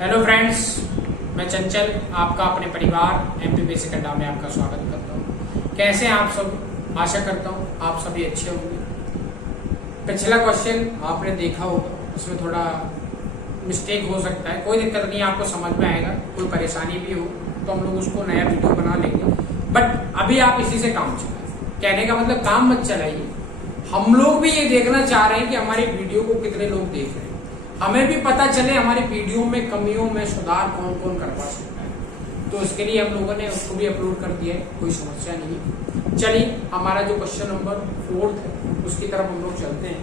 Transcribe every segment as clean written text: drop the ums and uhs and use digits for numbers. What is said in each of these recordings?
Hello friends, मैं चंचल आपका अपने परिवार एमपी बेसिक अड्डा में आपका स्वागत करता हूँ। कैसे हैं आप सब? आशा करता हूँ आप सभी अच्छे होंगे। पिछला क्वेश्चन आपने देखा होगा, उसमें थोड़ा मिस्टेक हो सकता है, कोई दिक्कत नहीं, आपको समझ में आएगा। कोई परेशानी भी हो तो हम लोग उसको नया वीडियो बना लेंगे, बट अभी आप इसी से काम चलाएं। कहने का मतलब काम मत चलाइए। हम लोग भी ये देखना चाह रहे हैं कि हमारी वीडियो को कितने लोग देख रहे हैं, हमें भी पता चले हमारी वीडियो में कमियों में सुधार कौन कौन करवा सकता है। तो इसके लिए हम लोगों ने उसको भी अपलोड कर दिया है, कोई समस्या नहीं। चलिए, हमारा जो क्वेश्चन नंबर 4 है उसकी तरफ हम लोग चलते हैं।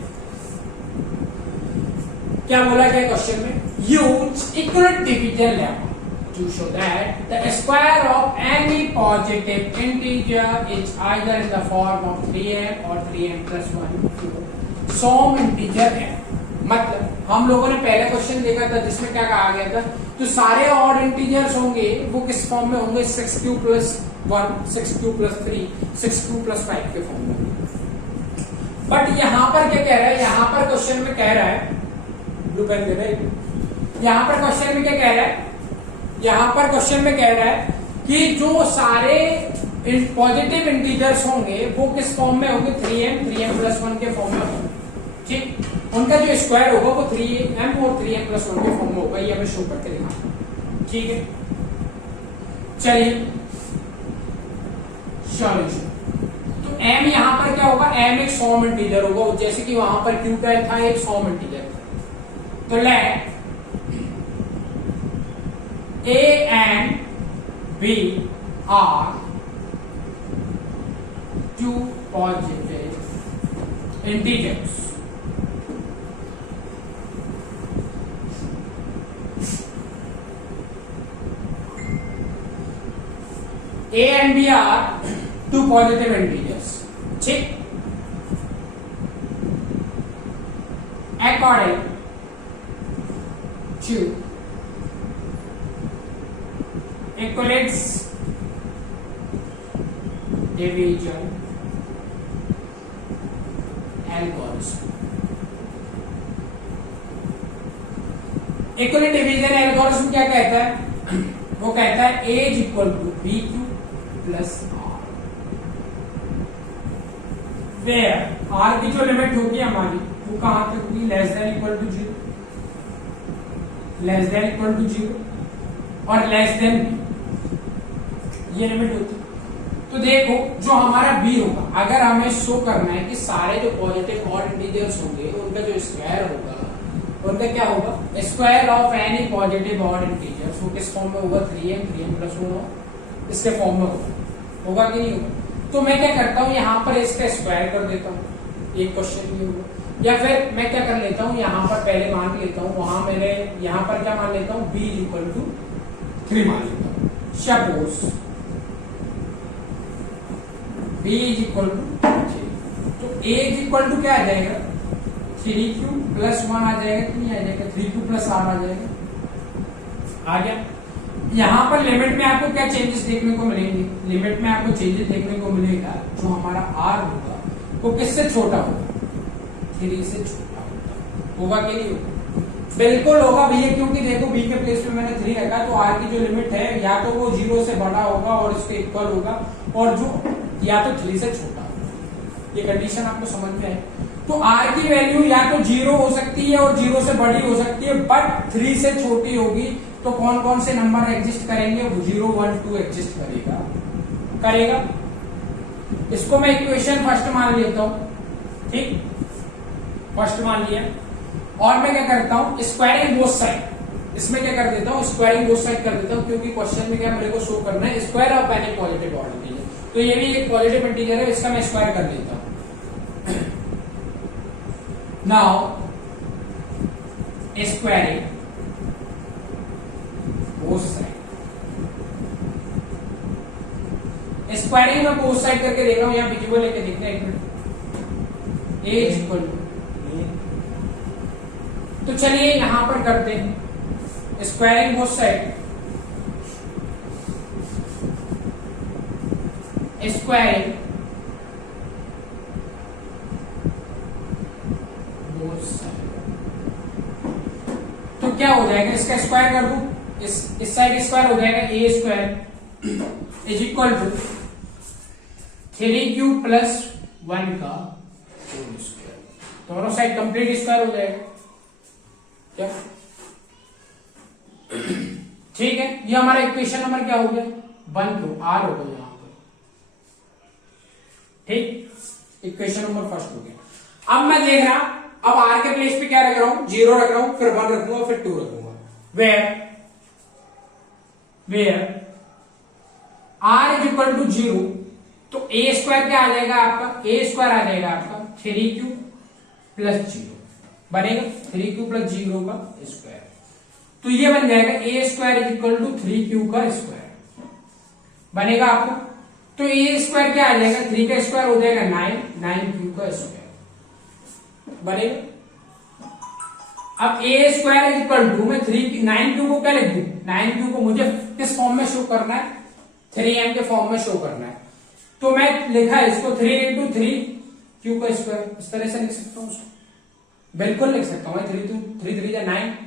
क्या बोला गया क्वेश्चन में? Use equal division lemma to show that the square of any positive integer is either in the form of 3m or 3m plus 1 to some integer m। मतलब हम लोगों ने पहले क्वेश्चन देखा था जिसमें क्या कहा गया था, तो सारे ऑड इंटीजर्स होंगे वो किस फॉर्म में होंगे? 6q plus 1, 6q plus 3, 6q plus 5 के फॉर्म में। बट यहाँ पर क्या कह रहा है? यहाँ पर क्वेश्चन में कह रहा है, ब्लू पेन दे रहा है। यहाँ पर क्वेश्चन में क्या कह रहा है? यहाँ पर क्वेश्चन में कह रहा है कि जो सारे पॉजिटिव इंटीजर्स होंगे वो किस फॉर्म में होंगे? 3m plus 1 के फॉर्म में होंगे। ठीक, उनका जो स्क्वायर होगा वो 3m और 3m plus 1 के फॉर्म में होगा। ये हमें शो करके दिखाना। ठीक है, चलिए सॉल्यूशन। तो m यहाँ पर क्या होगा? m एक सॉम इंटीजर होगा, जैसे कि वहां पर q का था एक सॉम इंटीजर। तो late A and B are two positive integers. A and B are two positive integers. ठीक, according to Euclid's division algorithm। Euclid division algorithm क्या कहता है? वो कहता है A is equal to BQ plus R, where R की जो limit होगी हमारी वो कहां तक होगी? Less than equal to 0, less than equal to 0 और लेस देन ये लिमिट होती। तो देखो, जो हमारा b होगा, अगर हमें शो करना है कि सारे जो पॉजिटिव ऑड इंटीजर्स होंगे उनका जो स्क्वायर होगा उनका क्या होगा? Square of any positive odd integers वो किस फॉर्म में होगा? 3m plus 1 इसके फॉर्म में होगा कि नहीं होगा? तो मैं क्या करता हूँ, यहाँ पर इसका स्क्वायर कर देता हूँ, एक क्वेश्चन ये होगा। या फिर मैं क्या कर लेता हूँ, यहाँ पर पहले मान लेता हूँ, वहां मेरे यहाँ पर क्या मान लेता हूँ? b इक्वल टू 3 मान लेता हूँ। Suppose b is equal to 3, तो a इज इक्वल टू क्या आ जाएगा? 3q plus 1 आ जाएगा कि नहीं आ जाएगा? 3q plus r आ जाएगा। आ गया। यहाँ पर लिमिट में आपको क्या चेंजेस देखने को मिलेंगे? लिमिट में आपको चेंजेस देखने को मिलेगा, जो हमारा r होगा वो किससे छोटा होगा? 3 से छोटा होगा कि नहीं होगा? बिल्कुल होगा भैया, क्योंकि देखो b के प्लेस में मैंने 3 रखा, तो r की जो लिमिट है या तो वो 0 से बड़ा होगा और इसके इक्वल होगा, और जो या तो 3 से छोटा होगा। ये कंडीशन आपको समझ में है? तो r की वैल्यू या तो 0 हो सकती है और 0 से बड़ी हो सकती है, बट 3 से छोटी होगी। तो कौन कौन से नंबर एग्जिस्ट करेंगे? 0, 1, 2 एग्जिस्ट करेगा। इसको मैं इक्वेशन फर्स्ट मान लेता हूं। ठीक, फर्स्ट मान लिया, और मैं क्या करता हूं? Squaring both side. इसमें क्या कर देता हूं? स्क्वायरिंग बोथ साइड कर देता हूं, क्योंकि क्वेश्चन में क्या मेरे को शो करना है? Square of any positive odd integer. तो ये भी एक पॉजिटिव इंटीजर है, इसका मैं स्क्वायर कर देता हूं। Now squaring both side, squaring में बोथ साइड करके देख रहा हूं। यहाँ विजुअल लेके देखते हैं एक minute. a is equal to, तो चलिए यहां पर करते हैं squaring both side. Squaring both side, तो तो क्या हो जाएगा, इसका स्क्वायर कर दूं, इस साइड स्क्वायर हो जाएगा A square is equal to 3q plus 1 का होल स्क्वायर। दोनों साइड कंप्लीट स्क्वायर हो जाएगा क्या, ठीक है। ये हमारा इक्वेशन नंबर क्या हो गया, 1 टू आर हो गया यहाँ पर, ठीक। इक्वेशन नंबर फर्स्ट हो गया। अब मैं देख रहा, अब आर के प्लेस पे क्या रख रहा हूं, 0 रख रहा हूं, फिर 1 रखूंगा, फिर 2 रखूंगा। Where r is equal to 0, तो ए स्क्वायर क्या आ जाएगा आपका, ए स्क्वायर आ जाएगा आपका 3q प्लस 0 बनेगा, 3q प्लस 0 का स्क्वायर। तो ये बन जाएगा A square is equal to 3q का स्क्वायर बनेगा आपको। तो ए स्क्वायर क्या आ जाएगा, 3 का स्क्वायर हो जाएगा 9q का स्क्वायर बनेगा। अब ए स्क्वायर इज इक्वल टू, मैं 9q को क्या लिख दूं, 9q को मुझे किस फॉर्म में शो करना है, 3m के फॉर्म में शो करना है। तो मैं लिखा है इसको 3 इंटू 3q का स्क्वायर, इस तरह से लिख सकता हूं उसको, बिल्कुल लिख सकता हूं, 3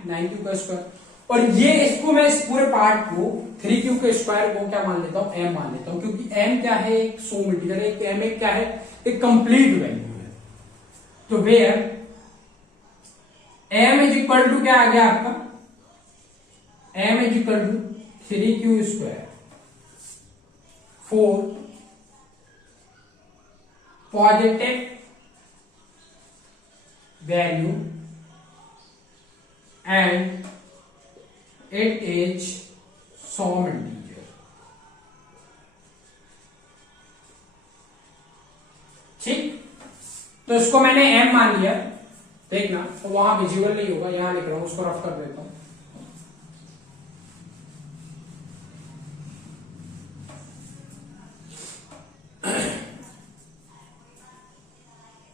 9q का स्क्वायर। और ये इसको मैं इस पूरे पार्ट को 3q के स्क्वायर को क्या मान लेता हूं, m मान लेता हूं, क्योंकि m क्या है, एक सम इंटीजर है, m एक क्या है, एक कंप्लीट वैल्यू है। तो where m is equal to क्या आ गया आपका, m is equal to 3q square 4 positive value and it is some integer, ठीक। तो इसको मैंने m मान लिया, देखना तो वहां विजुअल नहीं होगा, यहां लिख रहा हूं, उसको रफ कर देता हूं।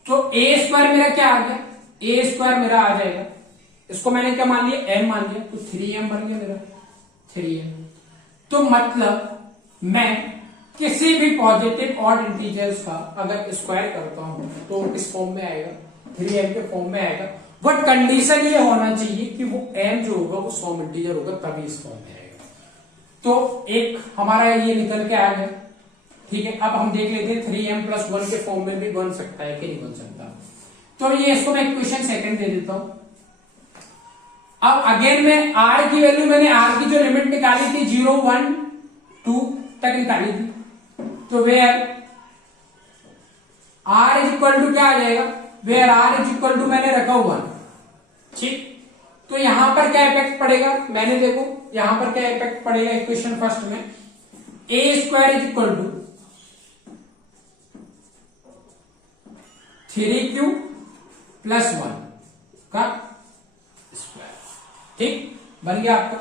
तो ए स्क्वायर मेरा क्या आ गया, ए स्क्वायर मेरा आ जाएगा, इसको मैंने क्या मान लिया, m मान लिया, तो 3m बन गया मेरा, 3m। तो मतलब मैं किसी भी पॉजिटिव ऑड इंटीजर्स का अगर स्क्वायर करता हूं तो इस फॉर्म में आएगा, 3m के फॉर्म में आएगा। बट कंडीशन ये होना चाहिए कि वो m जो होगा वो सम इंटीजर होगा, तभी इस फॉर्म में आएगा। तो एक हमारा ये निकल के आ गया, ठीक है। अब हम देख लेते हैं 3m प्लस 1 के फॉर्म में भी बन सकता है कि नहीं बन सकता। तो ये इसको मैं इक्वेशन सेकंड दे देता हूं। अब अगेन में r की वैल्यू, मैंने r की जो लिमिट निकाली थी 0 1 2 तक निकाली थी, तो where r is equal to क्या आ जाएगा, where r is equal to मैंने रखा 1, ठीक। तो यहां पर क्या इफेक्ट पड़ेगा, मैंने देखो यहां पर क्या इफेक्ट पड़ेगा इक्वेशन फर्स्ट में, A square is equal to 3q plus 1 का स्क्वायर, ठीक बन गया आपका।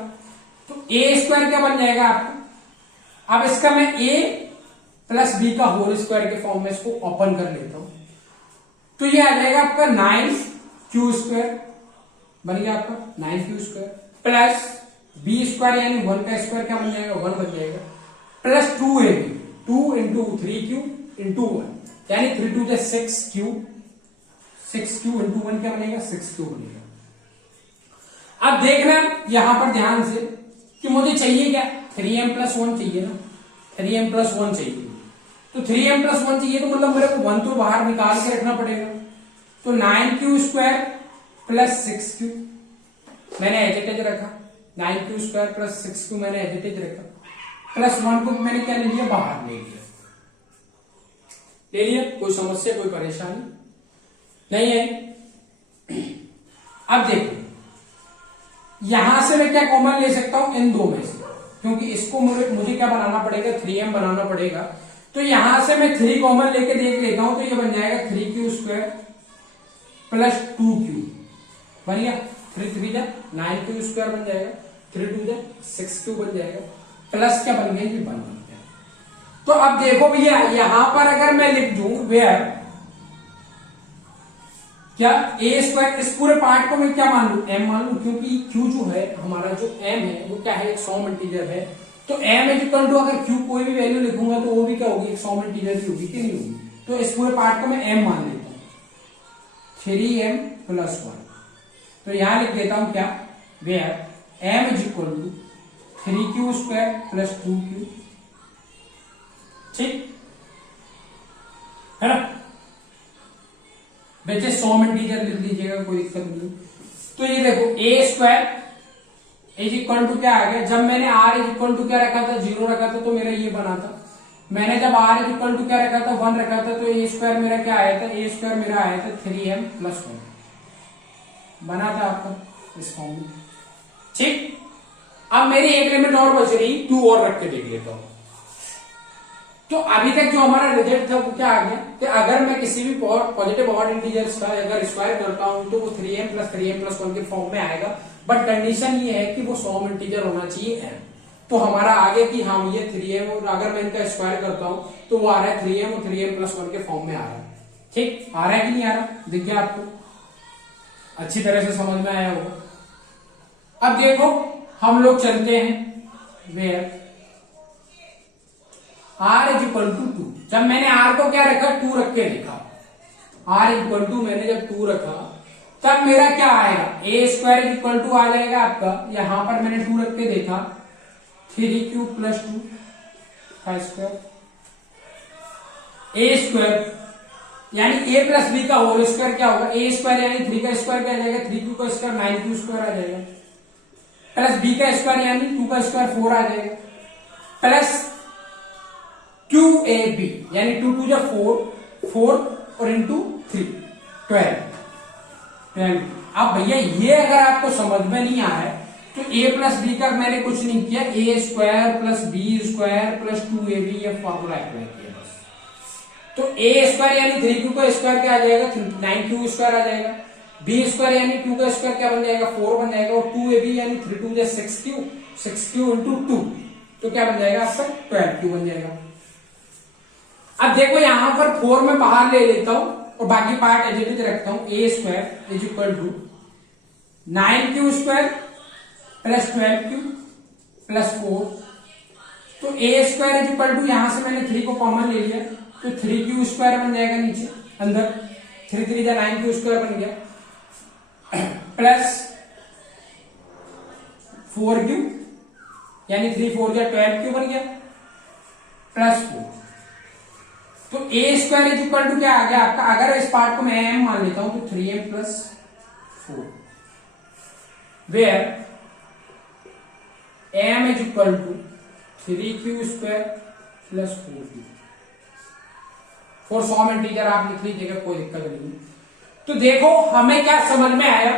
तो ए स्क्वायर क्या बन जाएगा आपका, अब इसका मैं a प्लस बी का होल स्क्वायर के फॉर्म में इसको ओपन कर लेता हूं, तो ये आ जाएगा आपका 9q स्क्वायर बन गया आपका, 9q square plus B square यानी 1 का स्क्वायर क्या बन जाएगा, 1 बन जाएगा, plus 2ab 2 into 3q into 1 यानी 3 2 6q, 6q इंटू 1 क्या बनेगा, 6q बनेगा। अब देखना यहां पर ध्यान से कि मुझे चाहिए क्या, 3m प्लस 1 चाहिए ना, 3m प्लस 1 चाहिए। तो 3m प्लस 1 चाहिए तो मतलब मेरे को 1 तो बाहर निकाल के रखना पड़ेगा। तो 9q स्क्वायर प्लस 6q मैंने एज इट इज रखा, 9q स्क्वायर प्लस 6q मैंने एज इट इज रखा, प्लस 1 को मैंने क्या ले लिया, बाहर ले लिया। कोई समस्या कोई परेशानी नहीं है। अब देखो यहां से मैं क्या कॉमन ले सकता हूं, इन दो में से, क्योंकि इसको मुझे क्या बनाना पड़ेगा, 3m बनाना पड़ेगा। तो यहां से मैं 3 कॉमन लेके देख लेता हूं, तो ये बन जाएगा 3q स्क्वायर प्लस 2q बन गया, 3 3 जा 9q स्क्वायर बन जाएगा, 3 2 जा 6q बन जाएगा, प्लस क्या बन गया, ये 1 बन गया। तो अब देखो भैया यहां पर अगर मैं लिख दूं वेयर क्या ए स्क्वायर, इस पूरे पार्ट को मैं क्या मान लू, m मान लू, क्योंकि q जो है हमारा जो m है वो क्या है, एक सम इंटीजर है। तो m इज इक्वल टू अगर q कोई भी वैल्यू लिखूंगा तो वो भी क्या होगी, एक सम इंटीजर ही होगी कि नहीं होगी। तो इस पूरे पार्ट को मैं m मान लेता हूं, 3m प्लस 1। तो यहां लिख देता हूं क्या, where m is equal to 3q square plus 2q, ठीक है ना। बच्चे 100 में इंटीजर लिख लीजिएगा, कोई दिक्कत नहीं। तो ये देखो ए स्क्वायर इज इक्वल टू क्या आ गया, जब मैंने आर इज इक्वल टू क्या रखा था, 0 रखा था, तो मेरा ये बना था। मैंने जब आर इज इक्वल टू क्या रखा था, 1 रखा था, तो ए स्क्वायर मेरा क्या आया था, ए स्क्वायर मेरा आया था 3m प्लस 1 बना था आपका इस फॉर्म में, ठीक। अब मेरी एक लिमिट और बच रही, 2 और रख के देख लेता हूं। तो अभी तक जो हमारा रिजल्ट था वो क्या आ गया कि अगर मैं किसी भी पॉजिटिव ऑड इंटीजर्स का अगर स्क्वायर करता हूं तो वो 3m प्लस 1 के फॉर्म में आएगा, बट कंडीशन ये है कि वो 100 इंटीजर होना चाहिए m। तो हमारा आगे कि हम ये 3m और अगर मैं इनका स्क्वायर करता हूं तो वो आ रहा है 3m और 3m प्लस 1 के फॉर्म में आ रहा है, ठीक। आ रहा है कि नहीं आ रहा, दिख गया आपको, अच्छी तरह से समझ में आया होगा। अब देखो हम लोग चलते हैं where r is equal to 2। जब मैंने r को क्या रखा, 2 रख के लिखा, r इक्वल टू मैंने जब 2 रखा तब मेरा क्या आएगा, ए स्क्वायर इज इक्वल टू आ जाएगा आपका, यहां पर मैंने 2 रख के देखा 3q प्लस 2 का स्क्वायर, ए स्क्वायर यानी a प्लस बी का होल स्क्वायर क्या होगा, ए स्क्वायर यानी 3 का स्क्वायर क्या आ जाएगा, 3q का स्क्वायर 9q स्क्वायर आ जाएगा, प्लस b का स्क्वायर यानी 2 का स्क्वायर 4 आ जाएगा, प्लस 2ab यानी 2 2 जा 4 और इंटू 3 12। अब भैया ये अगर आपको समझ में नहीं आ रहा है तो a प्लस बी का मैंने कुछ नहीं किया, A square plus B square plus 2ab ये फॉर्मूला अप्लाई किया बस। तो ए स्क्वायर यानी 3q का स्क्वायर क्या आ जाएगा, 9q स्क्वायर आ जाएगा, बी स्क्वायर यानी 2 का स्क्वायर क्या बन जाएगा, 4 बन जाएगा, और 2ab यानी 3 2 जा 6q इंटू 2 तो क्या बन जाएगा आपका 12q बन जाएगा। अब देखो यहां पर 4 में बाहर ले लेता हूं और बाकी पार्ट एज इट इज रखता हूं, A square is equal to 9q square plus 12q plus 4। तो A square is equal to यहां से मैंने 3 को कॉमन ले लिया तो 3q स्क्वायर बन जाएगा नीचे अंदर, 3 3 जा 9q स्क्वायर बन गया, प्लस 4q यानी 3 4 जा 12q बन गया, प्लस 4। तो A square is equal to क्या आ गया आपका, अगर इस पार्ट को मैं m मान लेता हूं तो 3m plus 4, where m is equal to 3q square plus 4q। For some integer आप लिख लीजिएगा, कोई दिक्कत नहीं। तो देखो हमें क्या समझ में आया,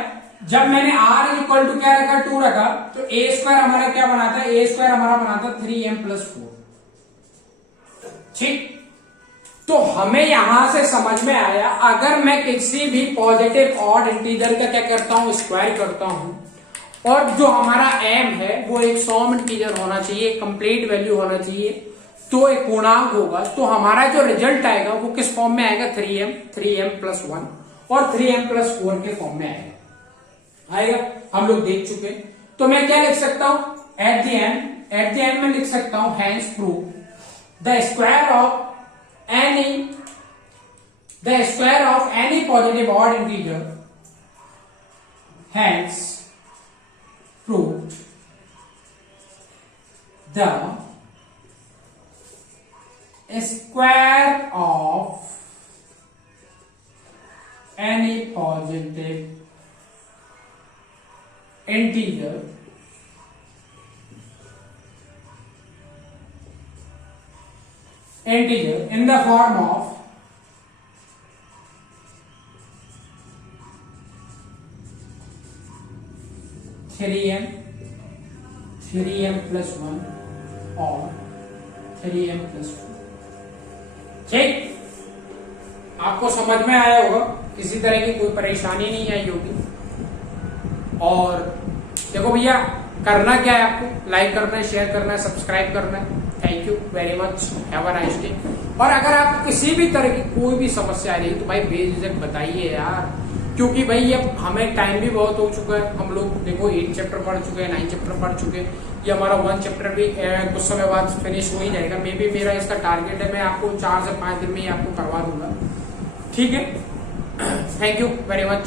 जब मैंने r इज इक्वल टू क्या रखा, 2 रखा, तो ए स्क्वायर हमारा क्या बनाता है, ए स्क्वायर हमारा बनाता 3m प्लस 4, ठीक। तो हमें यहां से समझ में आया अगर मैं किसी भी पॉजिटिव ऑड इंटीजर का क्या करता हूं, स्क्वायर करता हूं, और जो हमारा m है वो एक सॉम इंटीजर होना चाहिए, कंप्लीट वैल्यू होना चाहिए, तो एक पूर्णांक होगा, तो हमारा जो रिजल्ट आएगा वो किस फॉर्म में आएगा, 3m प्लस 1 और 3m प्लस 4 के फॉर्म में आएगा। हम लोग देख चुके। तो मैं क्या लिख सकता हूं, एट द एंड में लिख सकता हूं, hence prove the square of any positive odd integer, hence prove the square of any positive integer in the form of 3m plus 1 और 3m plus 2, ठीक। आपको समझ में आया होगा, किसी तरह की कोई परेशानी नहीं आई होगी। और देखो भैया करना क्या है, आपको लाइक करना है, शेयर करना है, सब्सक्राइब करना है। Thank you very much, have a nice day. और अगर आपको किसी भी तरह की कोई भी समस्या आ रही है तो भाई बेझिझक बताइए यार, क्योंकि भाई अब हमें टाइम भी बहुत हो चुका है। हम लोग देखो 8 चैप्टर पढ़ चुके हैं, 9 चैप्टर पढ़ चुके हैं, ये हमारा 1 चैप्टर भी कुछ समय बाद फिनिश हो ही जाएगा। मे बी मेरा इसका टारगेट है मैं आपको 4 से 5 दिन में ही आपको करवा दूंगा, ठीक है। Thank you very much.